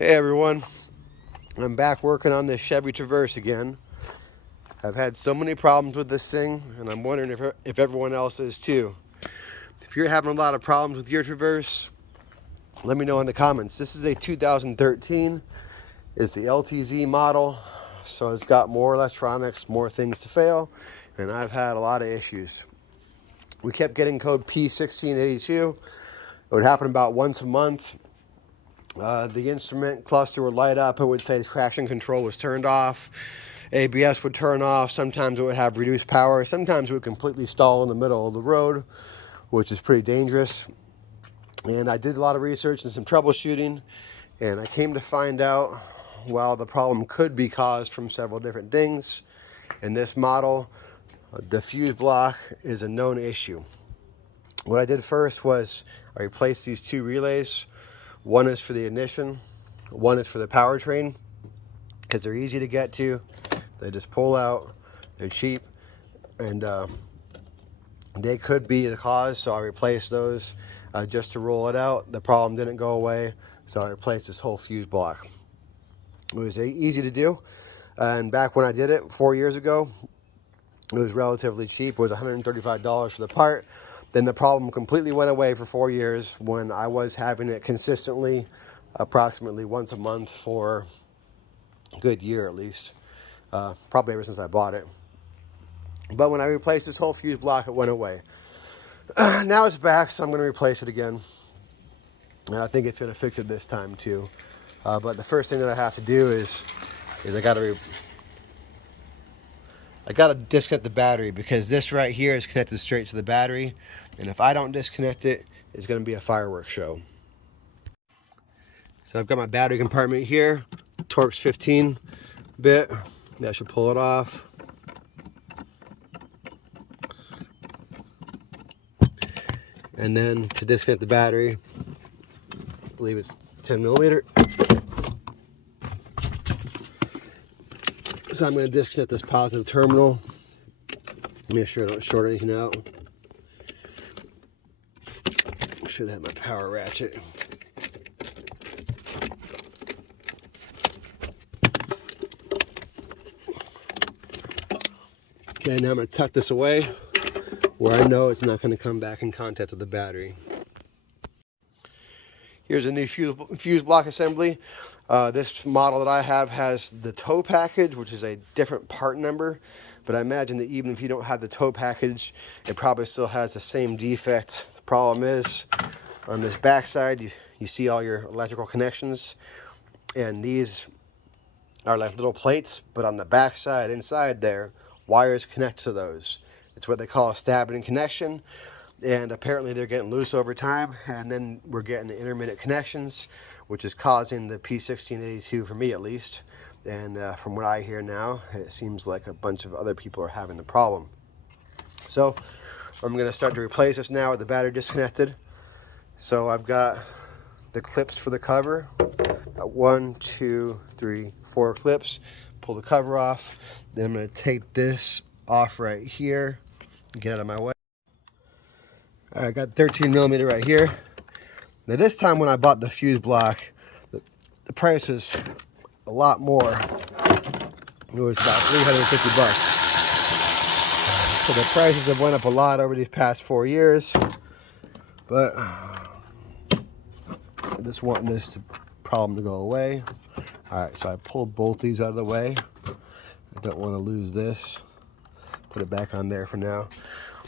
Hey everyone, I'm back working on this Chevy Traverse again. I've had so many problems with this thing, and I'm wondering if everyone else is too. If you're having a lot of problems with your Traverse, let me know in the comments. This is a 2013. It's the LTZ model, so it's got more electronics, more things to fail, and I've had a lot of issues. We kept getting code P1682. It would happen about once a month. The instrument cluster would light up. It would say traction control was turned off. ABS would turn off. Sometimes it would have reduced power. Sometimes it would completely stall in the middle of the road, which is pretty dangerous. And I did a lot of research and some troubleshooting, and I came to find out, well, the problem could be caused from several different things. In this model, the fuse block is a known issue. What I did first was I replaced these two relays. One is for the ignition, one is for the powertrain, because they're easy to get to. They just pull out, they're cheap, and they could be the cause, so I replaced those just to roll it out. The problem didn't go away, so I replaced this whole fuse block. It was easy to do, and back when I did it 4 years ago, it was relatively cheap. It was $135 for the part. Then the problem completely went away for 4 years when I was having it consistently, approximately once a month for a good year at least, probably ever since I bought it. But when I replaced this whole fuse block, it went away. Now it's back, so I'm going to replace it again. And I think it's going to fix it this time too. But the first thing that I have to do is I got to disconnect the battery, because this right here is connected straight to the battery, and if I don't disconnect it, it's going to be a fireworks show. So I've got my battery compartment here, Torx 15 bit. That should pull it off. And then to disconnect the battery, I believe it's 10 millimeter. So I'm going to disconnect this positive terminal. Make sure I don't short anything out. Should have my power ratchet. Okay, now I'm going to tuck this away where I know it's not going to come back in contact with the battery. Here's a new fuse block assembly. This model that I have has the tow package, which is a different part number, but I imagine that even if you don't have the tow package, it probably still has the same defect. The problem is, on this back side, you see all your electrical connections, and these are like little plates, but on the back side, inside there, wires connect to those. It's what they call a stabbing connection. And apparently they're getting loose over time, and then we're getting the intermittent connections, which is causing the P1682 for me at least. And from what I hear now, it seems like a bunch of other people are having the problem. So I'm going to start to replace this now with the battery disconnected. So I've got the clips for the cover. Got 1, 2, 3, 4 clips. Pull the cover off. Then I'm going to take this off right here and get out of my way. I got 13 millimeter right here. Now this time when I bought the fuse block, the price was a lot more. It was about 350 bucks. So the prices have went up a lot over these past 4 years. But I just want this problem to go away. Alright, so I pulled both these out of the way. I don't want to lose this. Put it back on there for now.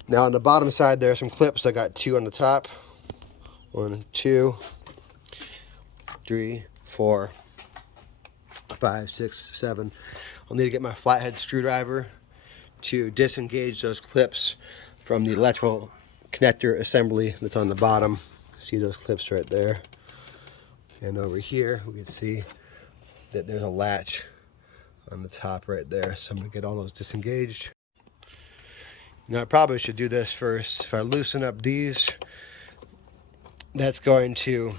Now on the bottom side there are some clips. I got 2 on the top. 1, 2, 3, 4, 5, 6, 7. I'll need to get my flathead screwdriver to disengage those clips from the electrical connector assembly that's on the bottom. See those clips right there. And over here we can see that there's a latch on the top right there. So I'm going to get all those disengaged. Now I probably should do this first. If I loosen up these, that's going to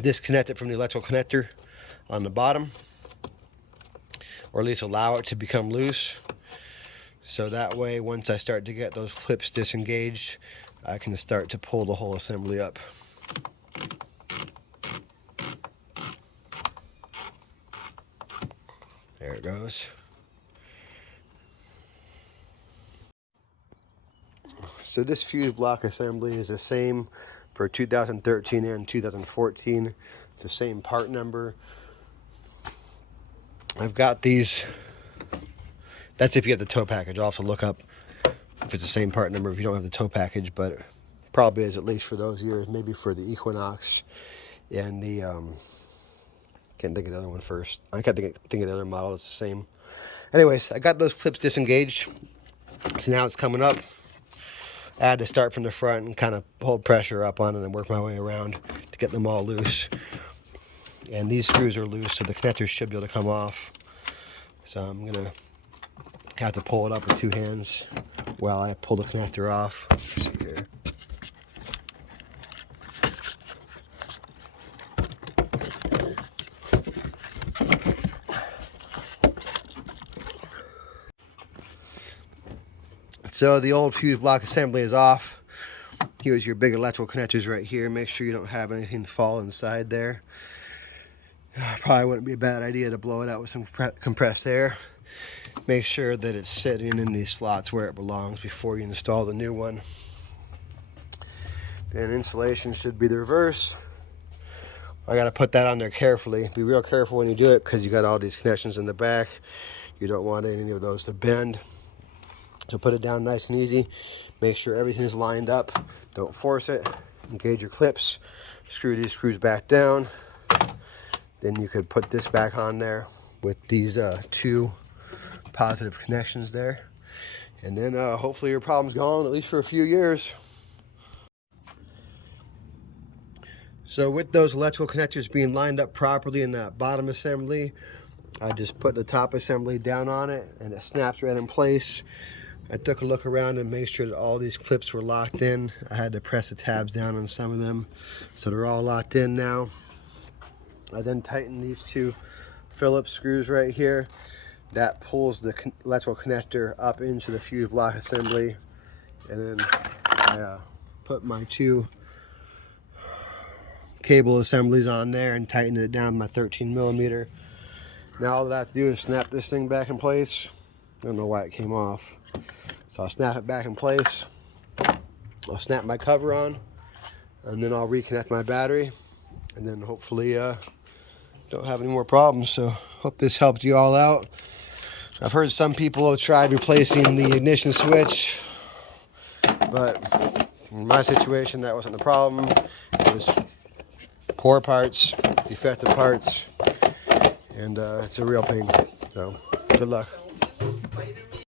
disconnect it from the electrical connector on the bottom, or at least allow it to become loose. So that way, once I start to get those clips disengaged, I can start to pull the whole assembly up. it goes. So this fuse block assembly is the same for 2013 and 2014. It's the same part number. I've got these. That's if you have the tow package. I'll have to look up if it's the same part number if you don't have the tow package, but probably is, at least for those years. Maybe for the Equinox and the can't think of the other one first. I can't think of the other model. It's the same. Anyways, I got those clips disengaged, so now it's coming up. I had to start from the front and kind of hold pressure up on it and work my way around to get them all loose. And these screws are loose, so the connectors should be able to come off. So I'm gonna have to pull it up with two hands while I pull the connector off. Let's see here. So the old fuse block assembly is off. Here's your big electrical connectors right here. Make sure you don't have anything fall inside there. Probably wouldn't be a bad idea to blow it out with some compressed air. Make sure that it's sitting in these slots where it belongs before you install the new one. Then insulation should be the reverse. I gotta put that on there carefully. Be real careful when you do it because you got all these connections in the back. You don't want any of those to bend. So put it down nice and easy. Make sure everything is lined up. Don't force it. Engage your clips. Screw these screws back down. Then you could put this back on there with these two positive connections there. And then hopefully your problem's gone, at least for a few years. So with those electrical connectors being lined up properly in that bottom assembly, I just put the top assembly down on it and it snaps right in place. I took a look around and made sure that all these clips were locked in. I had to press the tabs down on some of them, so they're all locked in now. I then tightened these two Phillips screws right here. That pulls the electrical connector up into the fuse block assembly. And then I put my two cable assemblies on there and tightened it down to my 13mm. Now all that I have to do is snap this thing back in place. I don't know why it came off. So I'll snap it back in place. I'll snap my cover on, and then I'll reconnect my battery, and then hopefully don't have any more problems. So hope this helped you all out. I've heard some people have tried replacing the ignition switch, but in my situation that wasn't the problem. It was poor parts, defective parts, and it's a real pain. So good luck.